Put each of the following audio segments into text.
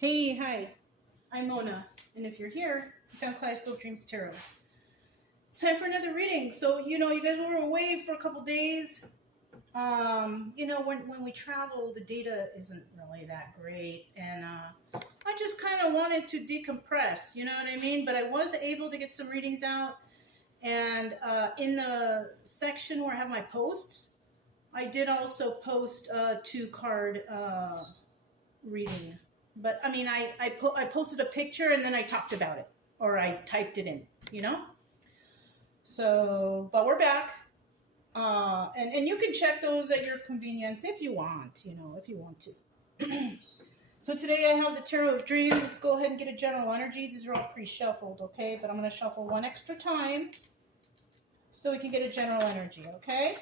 Hey, hi, I'm Mona, and if you're here, you found Kaleidoscope Dreams Tarot. It's time for another reading. So, you guys were away for a couple days. When we travel, the data isn't really that great, and I just kind of wanted to decompress, you know what I mean? But I was able to get some readings out, and in the section where I have my posts, I did also post a 2 card reading. But I mean, I posted a picture and then I talked about it, or I typed it in, you know. So, but we're back, and you can check those at your convenience if you want, if you want to. So today I have the Tarot of Dreams. Let's go ahead and get a general energy. These are all pre-shuffled, okay? But I'm going to shuffle one extra time so we can get a general energy, okay?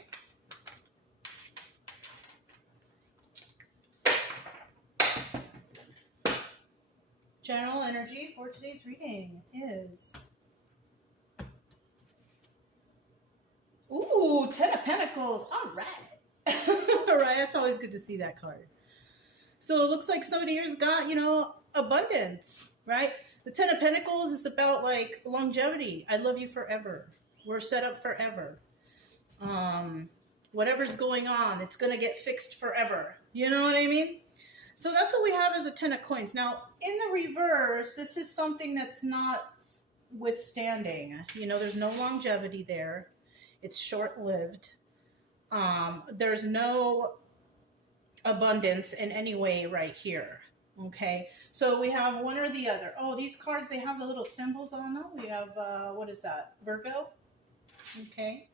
General energy for today's reading is, ooh, 10 of Pentacles. All right. All right, that's always good to see that card. So it looks like somebody here's got, abundance, right? The 10 of Pentacles is about like longevity. I love you forever. We're set up forever. Whatever's going on, it's going to get fixed forever. You know what I mean? So that's what we have as a 10 of coins. Now, in the reverse, this is something that's not withstanding. There's no longevity there. It's short-lived. There's no abundance in any way right here. Okay, so we have one or the other. Oh, these cards, they have the little symbols on them. We have, what is that? Virgo. Okay.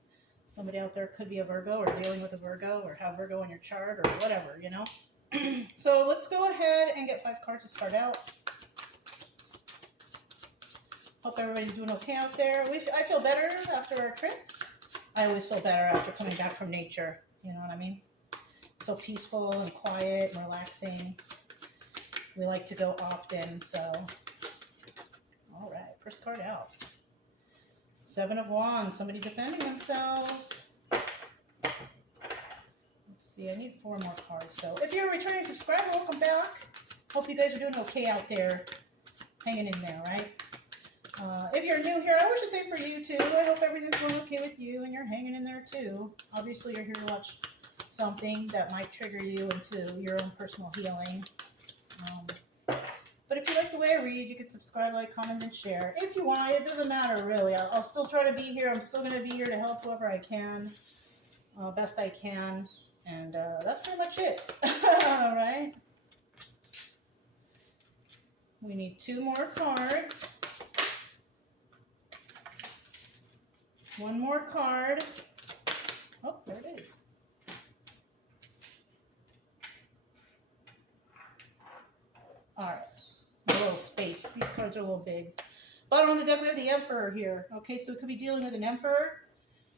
Somebody out there could be a Virgo or dealing with a Virgo or have Virgo in your chart or whatever, So let's go ahead and get 5 cards to start out. Hope everybody's doing okay out there. I feel better after our trip. I always feel better after coming back from nature. You know what I mean? So peaceful and quiet and relaxing. We like to go often, so. All right, first card out. 7 of Wands, somebody defending themselves. See, I need 4 more cards. So if you're a returning subscriber, welcome back. Hope you guys are doing okay out there, hanging in there, right? If you're new here, I wish the same for you too. I hope everything's going okay with you and you're hanging in there too. Obviously, you're here to watch something that might trigger you into your own personal healing. But if you like the way I read, you can subscribe, like, comment, and share. If you want, it doesn't matter really. I'll still try to be here. I'm still going to be here to help whoever I can, best I can. And that's pretty much it. All right. We need 2 more cards. 1 more card. Oh, there it is. All right. A little space. These cards are a little big. Bottom of the deck, we have the Emperor here. Okay, so it could be dealing with an Emperor.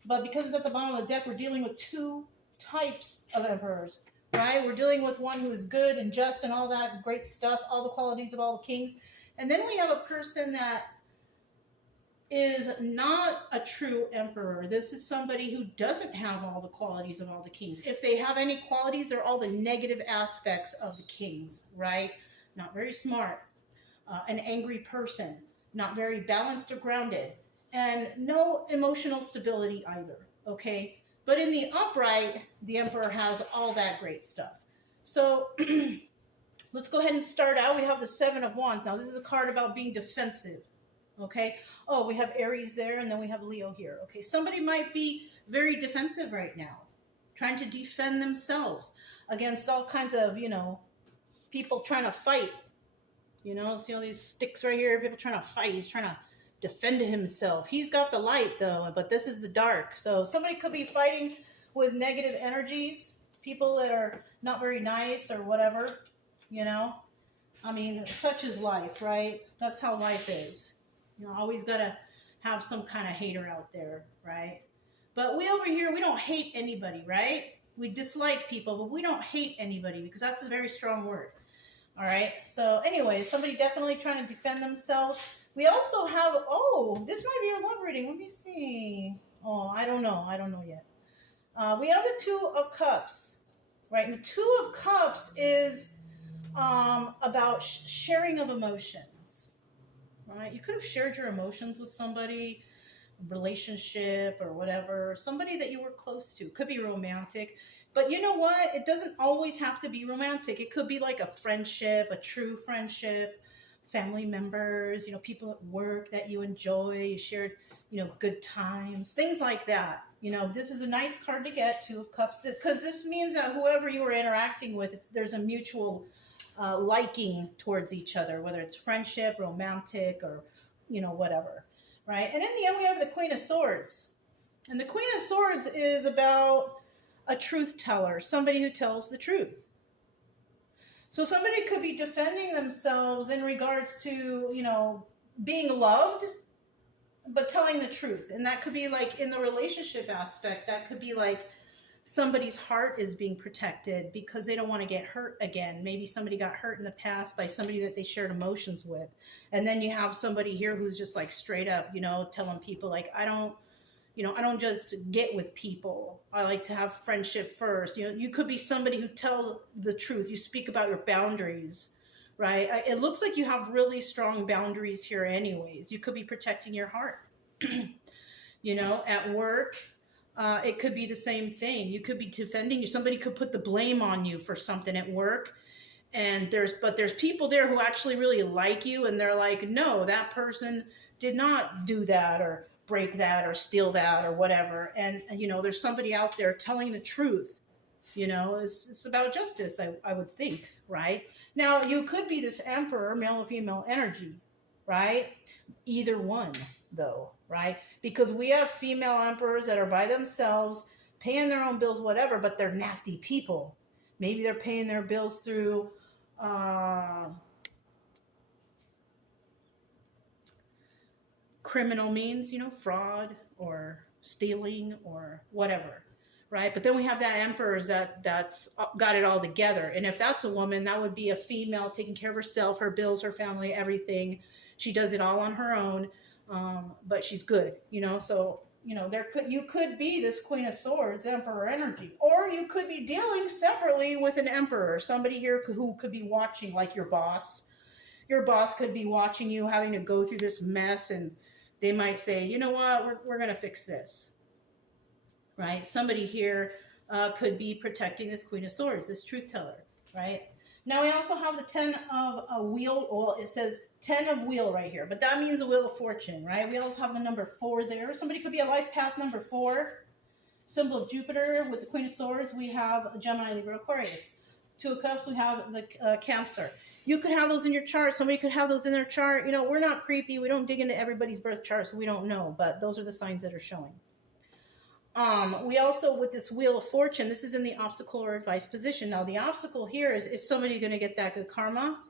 But because it's at the bottom of the deck, we're dealing with 2 types of emperors, right? We're dealing with one who is good and just and all that great stuff, all the qualities of all the kings. And then we have a person that is not a true emperor. This is somebody who doesn't have all the qualities of all the kings. If they have any qualities, they're all the negative aspects of the kings, right? Not very smart, an angry person, not very balanced or grounded, and no emotional stability either, okay? But in the upright, the Emperor has all that great stuff. So let's go ahead and start out. We have the 7 of Wands. Now, this is a card about being defensive, okay? Oh, we have Aries there, and then we have Leo here. Okay, somebody might be very defensive right now, trying to defend themselves against all kinds of, people trying to fight. See all these sticks right here, people trying to fight. He's trying to defend himself. He's got the light though, but this is the dark. So somebody could be fighting with negative energies, people that are not very nice or whatever, I mean, such is life, right? That's how life is. Always got to have some kind of hater out there, right? But we over here, we don't hate anybody, right? We dislike people, but we don't hate anybody because that's a very strong word. All right. So anyway, somebody definitely trying to defend themselves. We also have, this might be a love reading. Let me see. Oh, I don't know. I don't know yet. We have the 2 of Cups, right? And the 2 of Cups is about sharing of emotions, right? You could have shared your emotions with somebody, relationship or whatever, somebody that you were close to. Could be romantic, but you know what? It doesn't always have to be romantic. It could be like a friendship, a true friendship, family members, people at work that you enjoy, you shared, good times, things like that. This is a nice card to get, Two of Cups, because this means that whoever you were interacting with, there's a mutual liking towards each other, whether it's friendship, romantic, or, whatever. Right? And in the end, we have the Queen of Swords. And the Queen of Swords is about a truth teller, somebody who tells the truth. So somebody could be defending themselves in regards to, being loved, but telling the truth. And that could be like in the relationship aspect, that could be like somebody's heart is being protected because they don't want to get hurt again. Maybe somebody got hurt in the past by somebody that they shared emotions with. And then you have somebody here who's just like straight up, telling people like, I don't just get with people. I like to have friendship first. You could be somebody who tells the truth. You speak about your boundaries, right? It looks like you have really strong boundaries here anyways. You could be protecting your heart, at work. It could be the same thing. You could be defending you. Somebody could put the blame on you for something at work. And there's people there who actually really like you. And they're like, no, that person did not do that or break that or steal that or whatever. And there's somebody out there telling the truth. It's about justice, I would think, right? Now, you could be this Emperor, male or female energy, right? Either one, though, right? Because we have female emperors that are by themselves, paying their own bills, whatever, but they're nasty people. Maybe they're paying their bills through criminal means, fraud or stealing or whatever, right? But then we have that emperors that's got it all together. And if that's a woman, that would be a female taking care of herself, her bills, her family, everything. She does it all on her own. But she's good, so, you could be this Queen of Swords, Emperor energy, or you could be dealing separately with an Emperor, somebody here who could be watching, like your boss. Your boss could be watching you having to go through this mess, and they might say, you know what, we're going to fix this, right? Somebody here could be protecting this Queen of Swords, this truth teller, right? Now we also have the 10 of a wheel. Well, it says 10 of wheel right here, but that means a wheel of fortune, right? We also have the number 4 there. Somebody could be a life path number 4, symbol of Jupiter with the Queen of Swords. We have a Gemini, Libra, Aquarius. 2 of Cups, we have the Cancer. You could have those in your chart. Somebody could have those in their chart. We're not creepy. We don't dig into everybody's birth chart, so we don't know, but those are the signs that are showing. We also, with this Wheel of Fortune, this is in the obstacle or advice position. Now, the obstacle here is somebody going to get that good karma?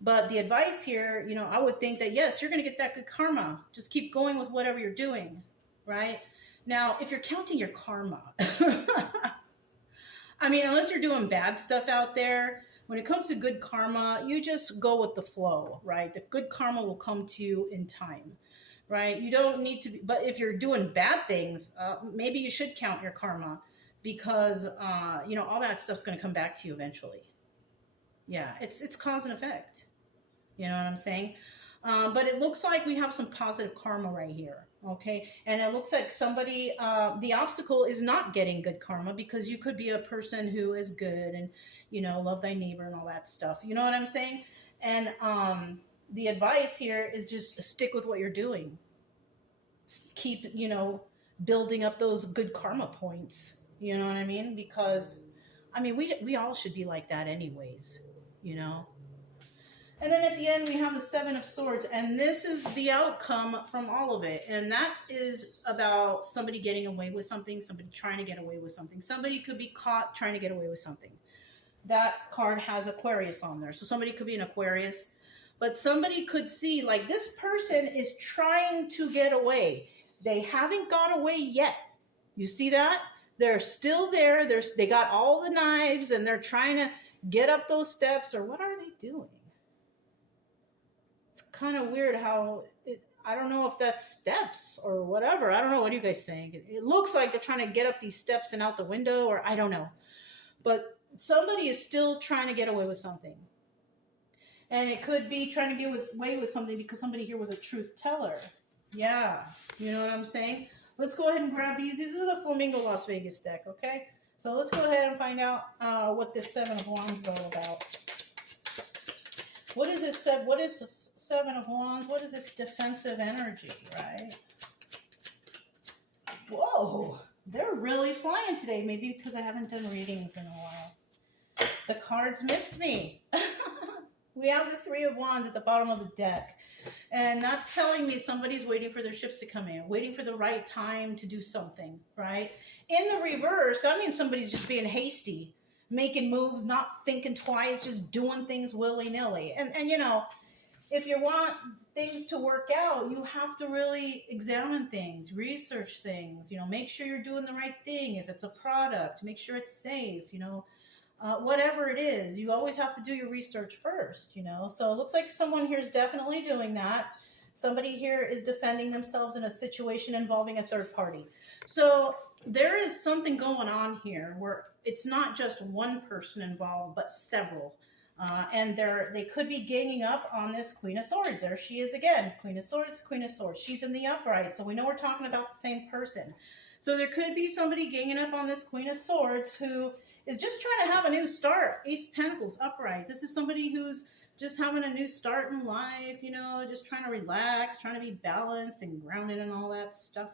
But the advice here, I would think that, yes, you're going to get that good karma. Just keep going with whatever you're doing, right? Now, if you're counting your karma, unless you're doing bad stuff out there, when it comes to good karma, you just go with the flow, right? The good karma will come to you in time. Right? You don't need to be, but if you're doing bad things, maybe you should count your karma because, all that stuff's going to come back to you eventually. Yeah, it's cause and effect. You know what I'm saying? But it looks like we have some positive karma right here. Okay. And it looks like somebody, the obstacle is not getting good karma because you could be a person who is good and, love thy neighbor and all that stuff. You know what I'm saying? And, the advice here is just stick with what you're doing. Keep, building up those good karma points. You know what I mean? Because, we all should be like that anyways, And then at the end, we have the 7 of Swords. And this is the outcome from all of it. And that is about somebody getting away with something, somebody trying to get away with something. Somebody could be caught trying to get away with something. That card has Aquarius on there. So somebody could be an Aquarius. But somebody could see, like, this person is trying to get away. They haven't got away yet. You see that? They're still there. They got all the knives, and they're trying to get up those steps. Or what are they doing? It's kind of weird how, I don't know if that's steps or whatever. I don't know. What do you guys think? It looks like they're trying to get up these steps and out the window, or I don't know. But somebody is still trying to get away with something. And it could be trying to get away with something because somebody here was a truth teller. Yeah, you know what I'm saying? Let's go ahead and grab these. These are the Flamingo Las Vegas deck, okay? So let's go ahead and find out what this Seven of Wands is all about. What is this? What is the Seven of Wands? What is this defensive energy, right? Whoa, they're really flying today. Maybe because I haven't done readings in a while. The cards missed me. We have the Three of Wands at the bottom of the deck. And that's telling me somebody's waiting for their ships to come in, waiting for the right time to do something, right? In the reverse, that means somebody's just being hasty, making moves, not thinking twice, just doing things willy-nilly. And you know, if you want things to work out, you have to really examine things, research things, you know, make sure you're doing the right thing. If it's a product, make sure it's safe, you know. Whatever it is, you always have to do your research first, you know. So it looks like someone here is definitely doing that. Somebody here is defending themselves in a situation involving a third party. So there is something going on here where it's not just one person involved, but several. And they could be ganging up on this Queen of Swords. There she is again, Queen of Swords, Queen of Swords. She's in the upright, so we know we're talking about the same person. So there could be somebody ganging up on this Queen of Swords who is just trying to have a new start. Ace of Pentacles, upright. This is somebody who's just having a new start in life, you know, just trying to relax, trying to be balanced and grounded and all that stuff.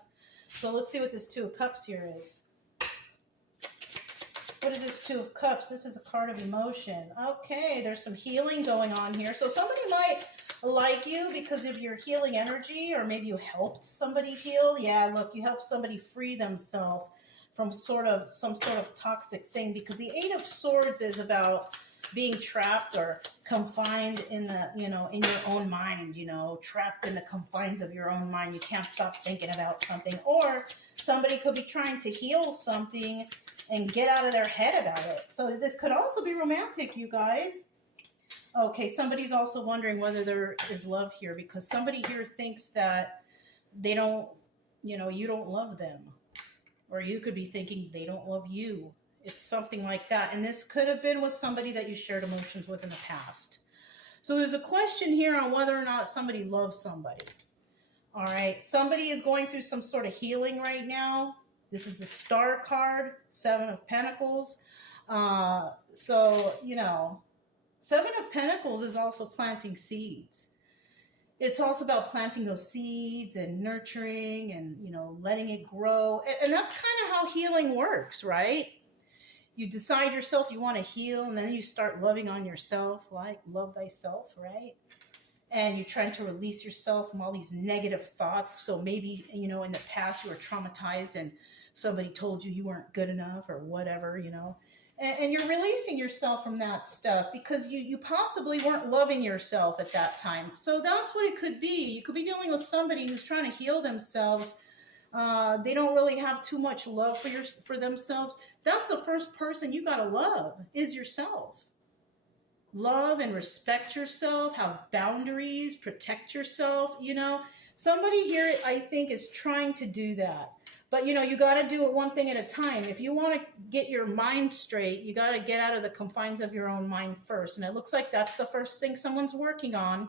So let's see what this Two of Cups here is. What is this Two of Cups? This is a card of emotion. Okay, there's some healing going on here. So somebody might like you because of your healing energy, or maybe you helped somebody heal. Yeah, look, you helped somebody free themselves from some sort of toxic thing, because the Eight of Swords is about being trapped or confined in the, you know, in your own mind, you know, trapped in the confines of your own mind. You can't stop thinking about something. Or somebody could be trying to heal something and get out of their head about it. So this could also be romantic, you guys. Okay, somebody's also wondering whether there is love here, because somebody here thinks that they don't, you know, you don't love them. Or you could be thinking they don't love you. It's something like that. And this could have been with somebody that you shared emotions with in the past. So there's a question here on whether or not somebody loves somebody. All right. Somebody is going through some sort of healing right now. This is the Star card, Seven of Pentacles. So, you know, Seven of Pentacles is also planting seeds. It's also about planting those seeds and nurturing and, you know, letting it grow. And that's kind of how healing works, right? You decide yourself you want to heal, and then you start loving on yourself, like love thyself, right? And you're trying to release yourself from all these negative thoughts. So maybe, you know, in the past you were traumatized and somebody told you you weren't good enough or whatever, you know. And you're releasing yourself from that stuff because you possibly weren't loving yourself at that time. So that's what it could be. You could be dealing with somebody who's trying to heal themselves. They don't really have too much love for themselves. That's the first person you got to love, is yourself. Love and respect yourself, have boundaries, protect yourself, you know. Somebody here, I think, is trying to do that. But, you know, you got to do it one thing at a time. If you want to get your mind straight, you got to get out of the confines of your own mind first. And it looks like that's the first thing someone's working on.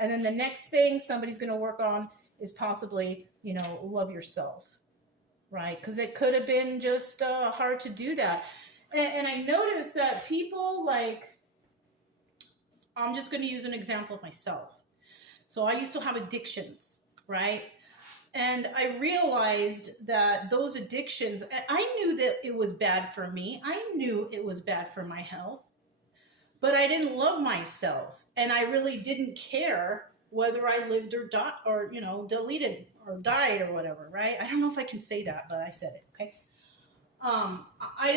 And then the next thing somebody's going to work on is possibly, you know, love yourself, right? Because it could have been just hard to do that. And I noticed that people, like, I'm just going to use an example of myself. So I used to have addictions, right? And I realized that those addictions, I knew that it was bad for me. I knew it was bad for my health, but I didn't love myself. And I really didn't care whether I lived or died, or, you know, deleted or died or whatever, right? I don't know if I can say that, but I said it, okay? I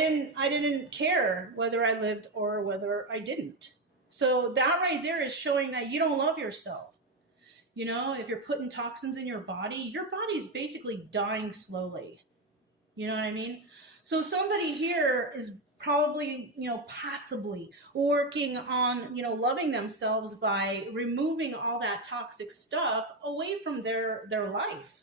didn't care whether I lived or whether I didn't. So that right there is showing that you don't love yourself. You know, if you're putting toxins in your body's basically dying slowly. You know what I mean? So somebody here is probably, you know, possibly working on, you know, loving themselves by removing all that toxic stuff away from their life.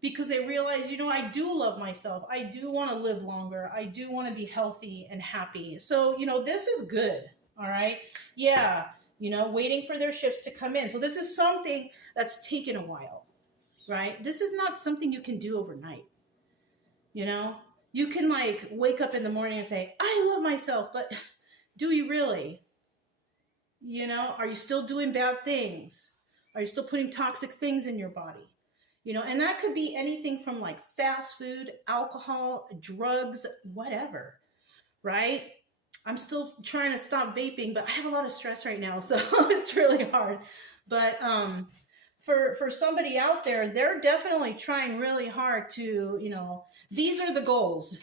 Because they realize, you know, I do love myself. I do want to live longer. I do want to be healthy and happy. So, you know, this is good. All right. Yeah. you know, waiting for their shifts to come in. So this is something that's taken a while, right? This is not something you can do overnight. You know, you can like wake up in the morning and say, I love myself, but do you really? You know, are you still doing bad things? Are you still putting toxic things in your body? You know, and that could be anything from like fast food, alcohol, drugs, whatever, right? I'm still trying to stop vaping, but I have a lot of stress right now, so it's really hard. But for somebody out there, they're definitely trying really hard to, you know, these are the goals.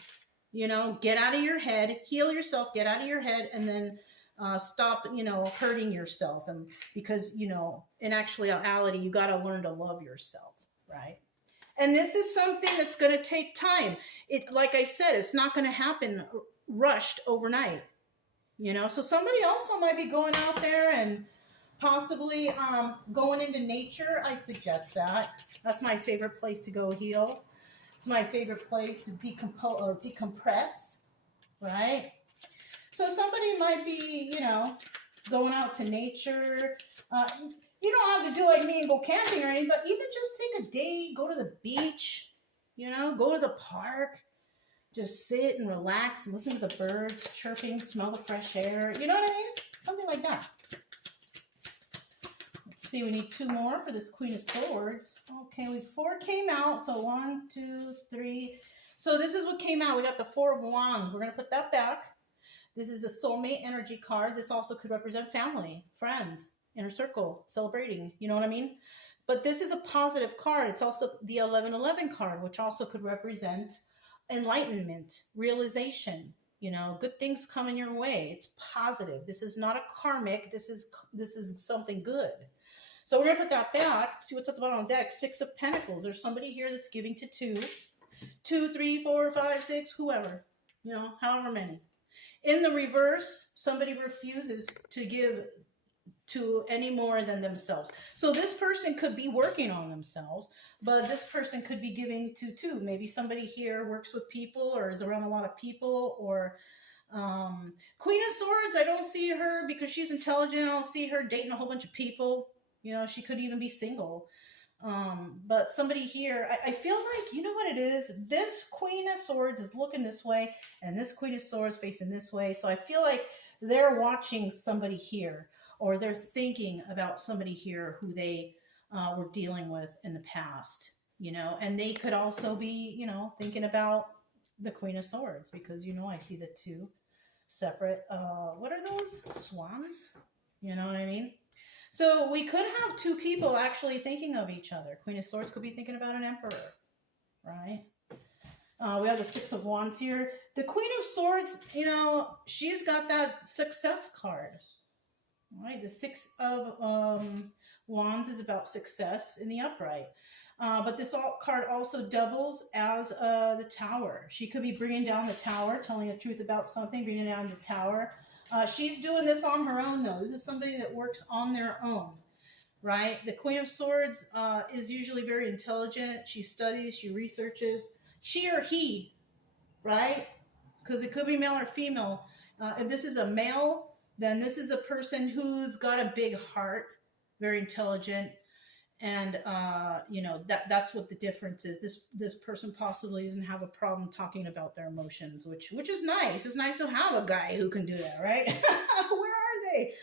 You know, get out of your head, heal yourself, get out of your head, and then stop, you know, hurting yourself. And because, you know, in actuality, you got to learn to love yourself, right? And this is something that's going to take time. It, like I said, it's not going to happen rushed overnight, you know. So somebody also might be going out there and possibly going into nature. I suggest that. That's my favorite place to go heal. It's my favorite place to decompose or decompress, right? So somebody might be, you know, going out to nature. You don't have to do like me and go camping or anything, but even just take a day, go to the beach, you know, go to the park, just sit and relax and listen to the birds chirping, smell the fresh air. You know what I mean? Something like that. See, we need 2 more for this Queen of Swords. Okay, 4 came out. So 1, 2, 3. So this is what came out. We got the 4 of Wands. We're going to put that back. This is a soulmate energy card. This also could represent family, friends, inner circle, celebrating. You know what I mean? But this is a positive card. It's also the 1111 card, which also could represent enlightenment, realization. You know, good things coming your way. It's positive. This is not a karmic. This is something good. So we're going to put that back. See what's at the bottom of the deck. 6 of Pentacles. There's somebody here that's giving to 2. 2, 3, 4, 5, 6, whoever. You know, however many. In the reverse, somebody refuses to give to any more than themselves. So this person could be working on themselves, but this person could be giving to 2. Maybe somebody here works with people or is around a lot of people, or Queen of Swords, I don't see her because she's intelligent. I don't see her dating a whole bunch of people. You know, she could even be single. But somebody here, I feel like, you know what it is? This Queen of Swords is looking this way, and this Queen of Swords facing this way. So I feel like they're watching somebody here, or they're thinking about somebody here who they were dealing with in the past, you know, and they could also be, you know, thinking about the Queen of Swords, because, you know, I see the 2 separate, what are those? Swans? You know what I mean? So we could have 2 people actually thinking of each other. Queen of Swords could be thinking about an emperor, right? We have the 6 of Wands here. The Queen of Swords, you know, she's got that success card, right? The 6 of Wands is about success in the upright. But this card also doubles as the Tower. She could be bringing down the Tower, telling the truth about something, bringing down the Tower. She's doing this on her own, though. This is somebody that works on their own, right? The Queen of Swords is usually very intelligent. She studies, she researches. She or he, right? Because it could be male or female. If this is a male, then this is a person who's got a big heart, very intelligent. And, you know, that's what the difference is. This person possibly doesn't have a problem talking about their emotions, which is nice. It's nice to have a guy who can do that, right? Where are they?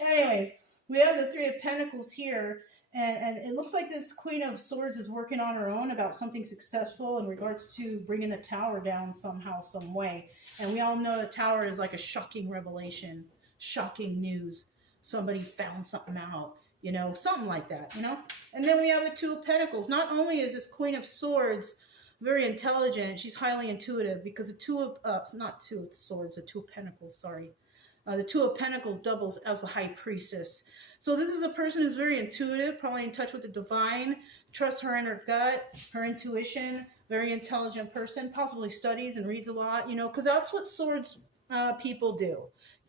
Anyways, we have the 3 of Pentacles here. And it looks like this Queen of Swords is working on her own about something successful in regards to bringing the Tower down somehow, some way. And we all know the Tower is like a shocking revelation, shocking news. Somebody found something out. You know, something like that, you know? And then we have the 2 of Pentacles. Not only is this Queen of Swords very intelligent, she's highly intuitive, because the 2 of, not 2 of Swords, the 2 of Pentacles, sorry. The 2 of Pentacles doubles as the High Priestess. So this is a person who's very intuitive, probably in touch with the divine, trusts her inner gut, her intuition, very intelligent person, possibly studies and reads a lot, you know, because that's what Swords people do.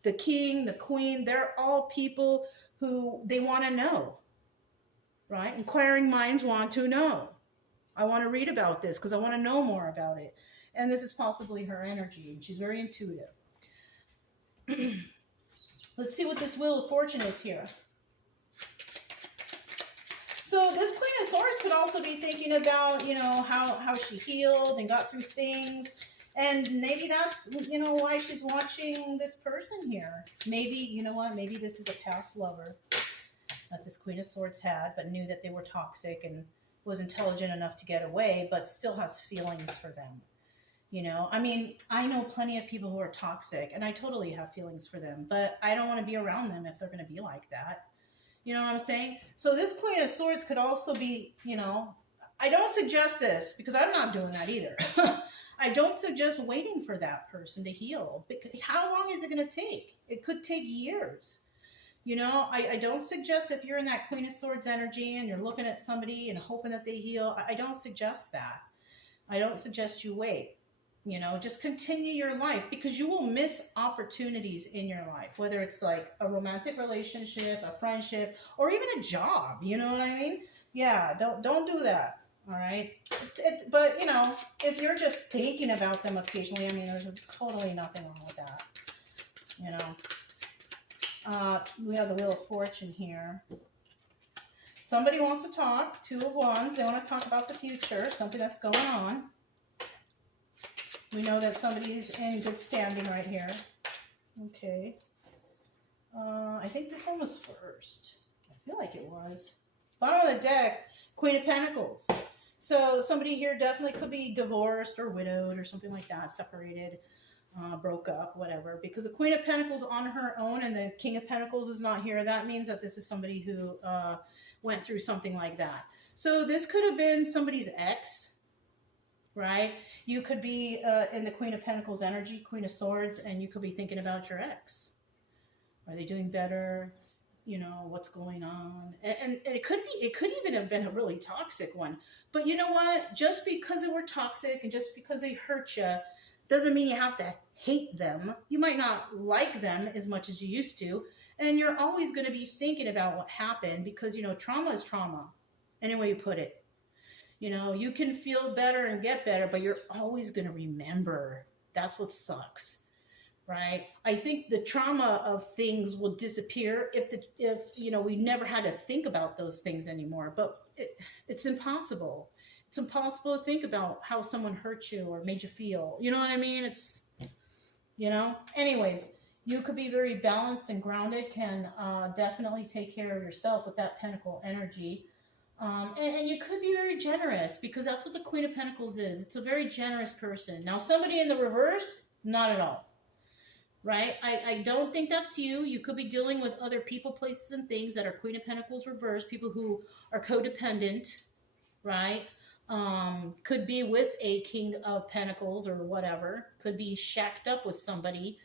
The king, the queen, they're all people who they want to know, right? Inquiring minds want to know. I want to read about this because I want to know more about it. And this is possibly her energy, and she's very intuitive. Let's see what this Wheel of Fortune is here. So this Queen of Swords could also be thinking about, you know, how she healed and got through things. And maybe that's, you know, why she's watching this person here. Maybe, you know what, maybe this is a past lover that this Queen of Swords had, but knew that they were toxic and was intelligent enough to get away, but still has feelings for them. You know, I mean, I know plenty of people who are toxic, and I totally have feelings for them, but I don't want to be around them if they're going to be like that. You know what I'm saying? So this Queen of Swords could also be, you know, I don't suggest this because I'm not doing that either. I don't suggest waiting for that person to heal. Because how long is it going to take? It could take years. You know, I don't suggest if you're in that Queen of Swords energy and you're looking at somebody and hoping that they heal, I don't suggest that. I don't suggest you wait. You know, just continue your life because you will miss opportunities in your life, whether it's like a romantic relationship, a friendship, or even a job. You know what I mean? Yeah, don't do that. All right. But, you know, if you're just thinking about them occasionally, I mean, there's totally nothing wrong with that. You know, we have the Wheel of Fortune here. Somebody wants to talk, Two of Wands. They want to talk about the future, something that's going on. We know that somebody's in good standing right here. Okay. I think this one was first. I feel like it was. Bottom of the deck, Queen of Pentacles. So somebody here definitely could be divorced or widowed or something like that, separated, broke up, whatever. Because the Queen of Pentacles on her own and the King of Pentacles is not here. That means that this is somebody who went through something like that. So this could have been somebody's ex. Right? You could be in the Queen of Pentacles energy, Queen of Swords, and you could be thinking about your ex. Are they doing better? You know, what's going on? And it could even have been a really toxic one. But you know what? Just because they were toxic and just because they hurt you doesn't mean you have to hate them. You might not like them as much as you used to. And you're always going to be thinking about what happened because, you know, trauma is trauma. Any way you put it. You know, you can feel better and get better, but you're always going to remember. That's what sucks, right? I think the trauma of things will disappear if you know, we never had to think about those things anymore. But it's impossible. It's impossible to think about how someone hurt you or made you feel. You know what I mean? It's, you know. Anyways, you could be very balanced and grounded. Can definitely take care of yourself with that Pentacle energy. And you could be very generous because that's what the Queen of Pentacles is. It's a very generous person. Now, somebody in the reverse, not at all. Right? I don't think that's you. You could be dealing with other people, places, and things that are Queen of Pentacles reverse, people who are codependent, right? Could be with a King of Pentacles or whatever. Could be shacked up with somebody.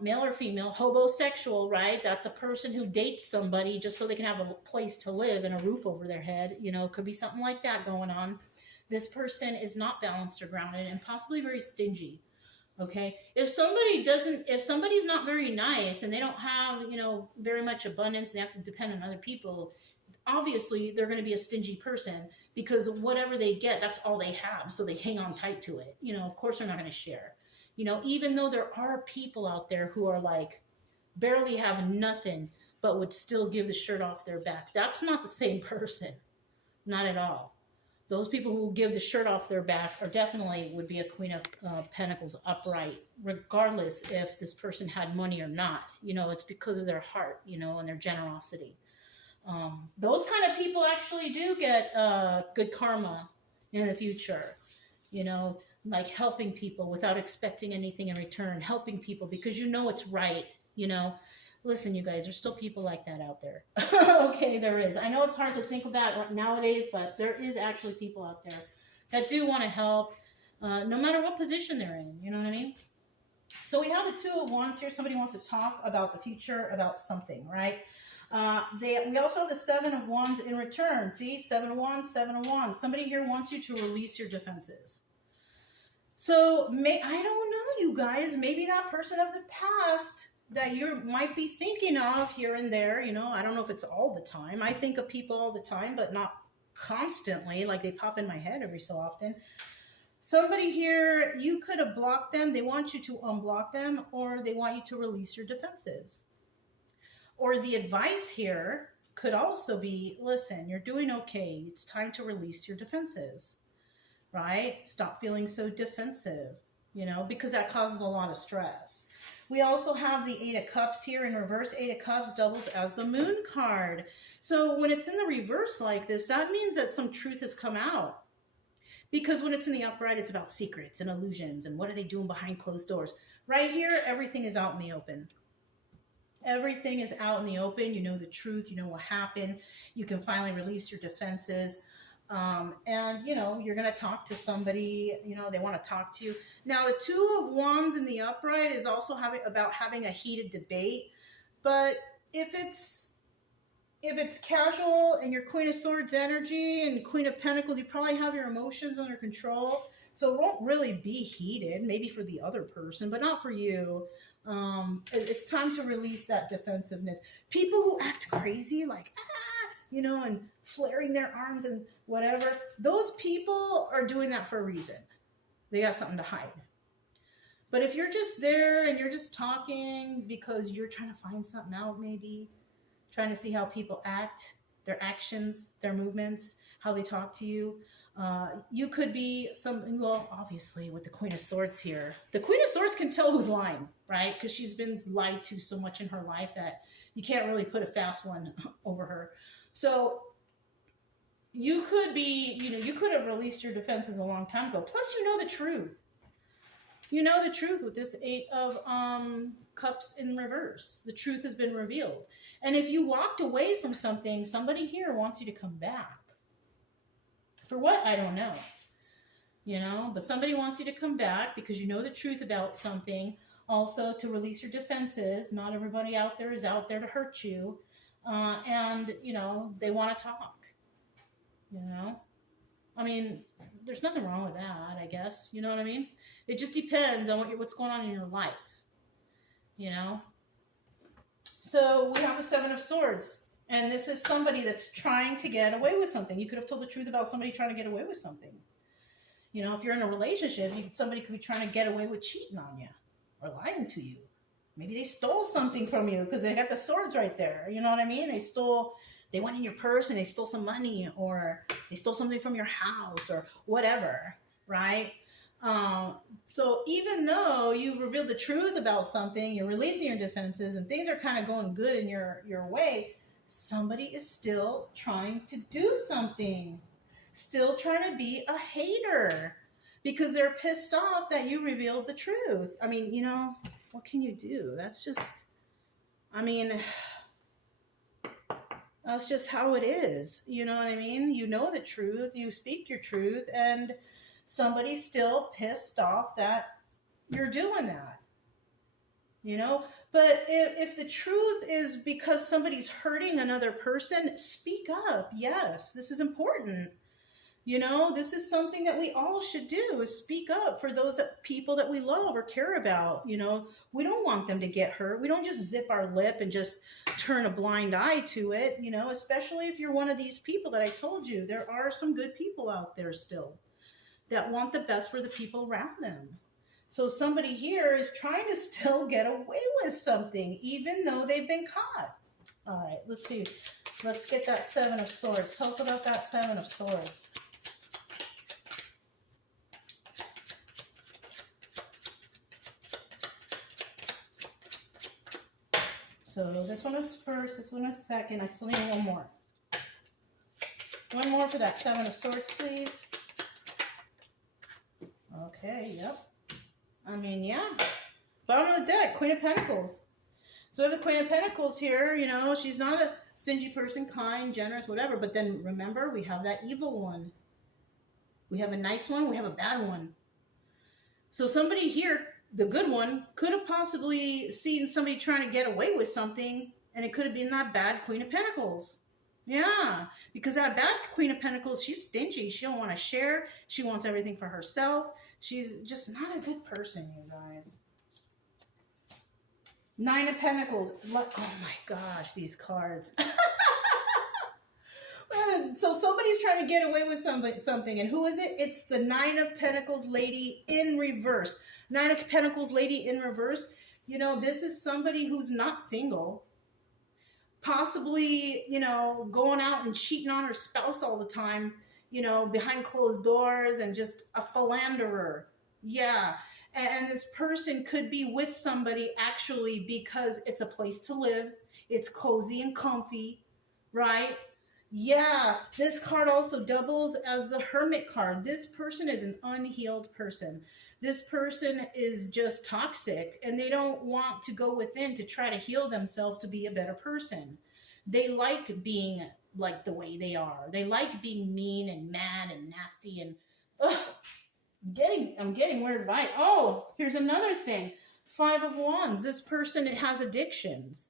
Male or female, hobosexual, right? That's a person who dates somebody just so they can have a place to live and a roof over their head. You know, could be something like that going on. This person is not balanced or grounded and possibly very stingy. Okay. If somebody's not very nice and they don't have, you know, very much abundance, they have to depend on other people. Obviously, they're going to be a stingy person because whatever they get, that's all they have. So they hang on tight to it. You know, of course, they're not going to share. You know, even though there are people out there who are like barely have nothing, but would still give the shirt off their back. That's not the same person. Not at all. Those people who give the shirt off their back are definitely would be a Queen of Pentacles upright, regardless if this person had money or not. You know, it's because of their heart, you know, and their generosity. Those kind of people actually do get good karma in the future, you know, like helping people without expecting anything in return, helping people because you know it's right, you know. Listen, you guys, there's still people like that out there. Okay, there is. I know it's hard to think about nowadays, but there is actually people out there that do want to help, no matter what position they're in, you know what I mean? So we have the Two of Wands here. Somebody wants to talk about the future, about something, right? We also have the Seven of Wands in return. See, Seven of Wands, Seven of Wands. Somebody here wants you to release your defenses. So, I don't know, you guys. Maybe that person of the past that you might be thinking of here and there, you know, I don't know if it's all the time. I think of people all the time, but not constantly, like they pop in my head every so often. Somebody here, you could have blocked them. They want you to unblock them, or they want you to release your defenses. Or the advice here could also be, listen, you're doing okay. It's time to release your defenses, right? Stop feeling so defensive, you know, because that causes a lot of stress. We also have the Eight of Cups here in reverse. Eight of Cups doubles as the Moon card. So when it's in the reverse like this, that means that some truth has come out. Because when it's in the upright, it's about secrets and illusions and what are they doing behind closed doors. Right here, everything is out in the open. Everything is out in the open. You know the truth. You know what happened. You can finally release your defenses. And, you know, you're going to talk to somebody, you know, they want to talk to you. Now, the Two of Wands in the upright is also about having a heated debate. But if it's casual and your Queen of Swords energy and Queen of Pentacles, you probably have your emotions under control. So it won't really be heated, maybe for the other person, but not for you. It's time to release that defensiveness. People who act crazy, like, you know, and flaring their arms and whatever, those people are doing that for a reason. They got something to hide. But if you're just there and you're just talking because you're trying to find something out, maybe trying to see how people act, their actions, their movements, how they talk to you, you could be well, obviously with the Queen of Swords here, the Queen of Swords can tell who's lying, right? Because she's been lied to so much in her life that you can't really put a fast one over her. So you could be, you know, you could have released your defenses a long time ago. Plus, you know the truth. You know the truth with this Eight of Cups in reverse. The truth has been revealed. And if you walked away from something, somebody here wants you to come back. For what? I don't know. You know, but somebody wants you to come back because you know the truth about something. Also, to release your defenses. Not everybody out there is out there to hurt you. And, you know, they want to talk. You know? I mean, there's nothing wrong with that, I guess. You know what I mean? It just depends on what's going on in your life. You know? So we have the Seven of Swords. And this is somebody that's trying to get away with something. You could have told the truth about somebody trying to get away with something. You know, if you're in a relationship, somebody could be trying to get away with cheating on you or lying to you. Maybe they stole something from you because they got the swords right there. You know what I mean? They went in your purse and they stole some money, or they stole something from your house or whatever, right? So even though you've revealed the truth about something, you're releasing your defenses and things are kind of going good in your way, somebody is still trying to do something, still trying to be a hater because they're pissed off that you revealed the truth. I mean, you know, what can you do? That's just, I mean, that's just how it is. You know what I mean? You know the truth, you speak your truth, and somebody's still pissed off that you're doing that. You know? But if the truth is because somebody's hurting another person, speak up. Yes, this is important. You know, this is something that we all should do, is speak up for those people that we love or care about. You know, we don't want them to get hurt. We don't just zip our lip and just turn a blind eye to it, you know, especially if you're one of these people that I told you. There are some good people out there still that want the best for the people around them. So somebody here is trying to still get away with something, even though they've been caught. All right, let's see. Let's get that Seven of Swords. Tell us about that Seven of Swords. So this one is first, this one is second. I still need one more. One more for that Seven of Swords, please. Okay, yep. I mean, yeah. Bottom of the deck, Queen of Pentacles. So we have the Queen of Pentacles here. You know, she's not a stingy person, kind, generous, whatever. But then remember, we have that evil one. We have a nice one. We have a bad one. So somebody here, the good one, could have possibly seen somebody trying to get away with something. And it could have been that bad Queen of Pentacles. Yeah, because that bad Queen of Pentacles, she's stingy. She don't want to share. She wants everything for herself. She's just not a good person, you guys. Nine of Pentacles. Oh my gosh, these cards. So somebody's trying to get away with something. And who is it? It's the Nine of Pentacles lady in reverse. Nine of Pentacles lady in reverse. You know, this is somebody who's not single. possibly, you know, going out and cheating on her spouse all the time, you know, behind closed doors, and just a philanderer. Yeah. And this person could be with somebody actually because it's a place to live, it's cozy and comfy, right? Yeah, this card also doubles as the Hermit card. This person is an unhealed person. This person is just toxic, and they don't want to go within to try to heal themselves to be a better person. They like being like the way they are. They like being mean and mad and nasty and ugh, I'm getting weird vibes. Oh, here's another thing. 5 of Wands. This person has addictions,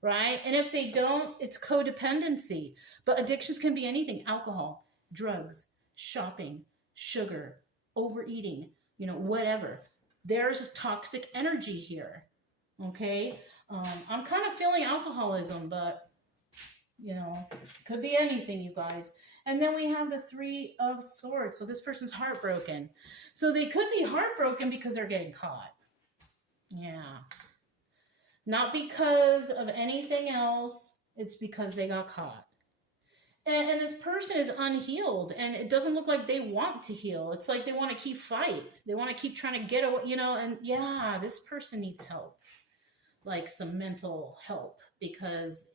right? And if they don't, it's codependency. But addictions can be anything: alcohol, drugs, shopping, sugar, overeating, you know, whatever. There's toxic energy here. Okay. I'm kind of feeling alcoholism, but you know, could be anything, you guys. And then we have the 3 of Swords. So this person's heartbroken. So they could be heartbroken because they're getting caught. Yeah. Not because of anything else. It's because they got caught. And this person is unhealed, and it doesn't look like they want to heal. It's like they want to keep fight. They want to keep trying to get away, you know, and yeah, this person needs help. Like some mental help, because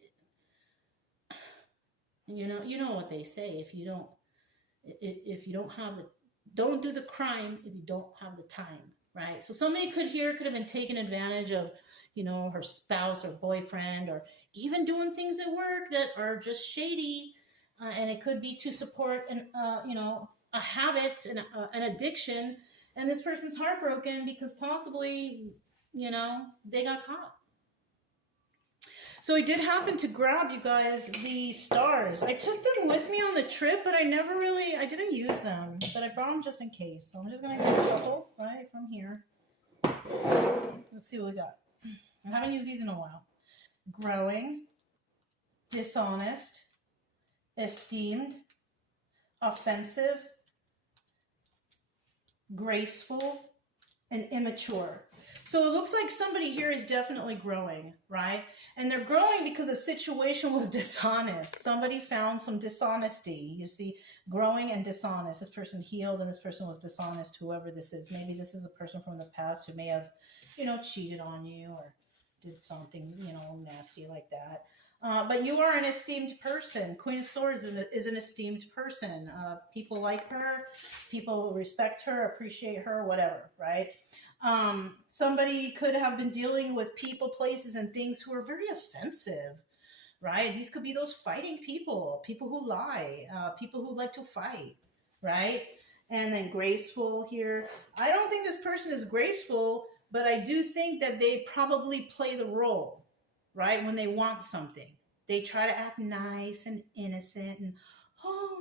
you know what they say: if you don't have the, don't do the crime if you don't have the time, right? So somebody could have been taking advantage of, you know, her spouse or boyfriend, or even doing things at work that are just shady, and it could be to support an you know, a habit and an addiction. And this person's heartbroken because possibly, you know, they got caught. So I did happen to grab, you guys, the stars. I took them with me on the trip, but I didn't use them, but I brought them just in case. So I'm just going to get a couple right from here. Let's see what we got. I haven't used these in a while. Growing, dishonest, esteemed, offensive, graceful, and immature. So it looks like somebody here is definitely growing, right? And they're growing because the situation was dishonest. Somebody found some dishonesty. You see, growing and dishonest. This person healed and this person was dishonest, whoever this is. Maybe this is a person from the past who may have, you know, cheated on you or did something, you know, nasty like that. But you are an esteemed person. Queen of Swords is an esteemed person. People like her. People respect her, appreciate her, whatever, right? Somebody could have been dealing with people, places, and things who are very offensive, right? These could be those fighting people who lie, people who like to fight, right? And then graceful here. I don't think this person is graceful, but I do think that they probably play the role, right? When they want something, they try to act nice and innocent and, oh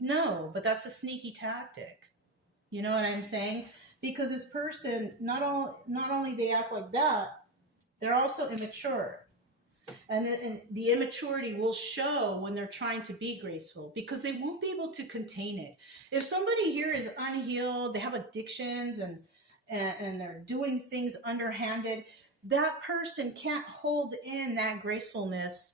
no, but that's a sneaky tactic. You know what I'm saying? Because this person, not only they act like that, they're also immature. And the immaturity will show when they're trying to be graceful, because they won't be able to contain it. If somebody here is unhealed, they have addictions, and they're doing things underhanded, that person can't hold in that gracefulness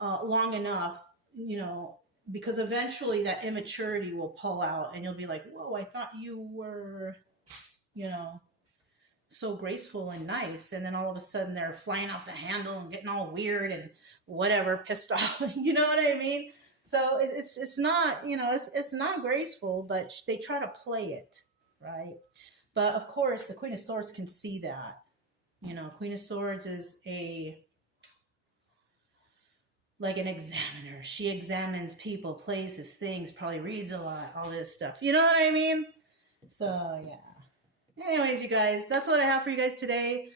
long enough, you know, because eventually that immaturity will pull out and you'll be like, whoa, I thought you were, you know, so graceful and nice. And then all of a sudden they're flying off the handle and getting all weird and whatever, pissed off. You know what I mean? So it's not, you know, it's not graceful, but they try to play it, right? But of course, the Queen of Swords can see that. You know, Queen of Swords is like an examiner. She examines people, places, things, probably reads a lot, all this stuff. You know what I mean? So, yeah. Anyways, you guys, that's what I have for you guys today.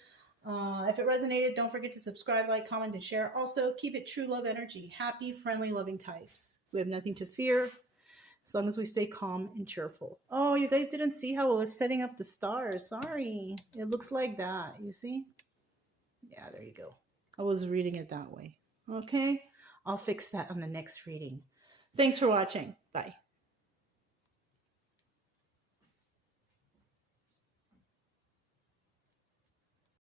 If it resonated, don't forget to subscribe, like, comment, and share. Also, keep it true love energy. Happy, friendly, loving types. We have nothing to fear as long as we stay calm and cheerful. Oh, you guys didn't see how it was setting up the stars. Sorry. It looks like that. You see? Yeah, there you go. I was reading it that way. Okay? I'll fix that on the next reading. Thanks for watching. Bye.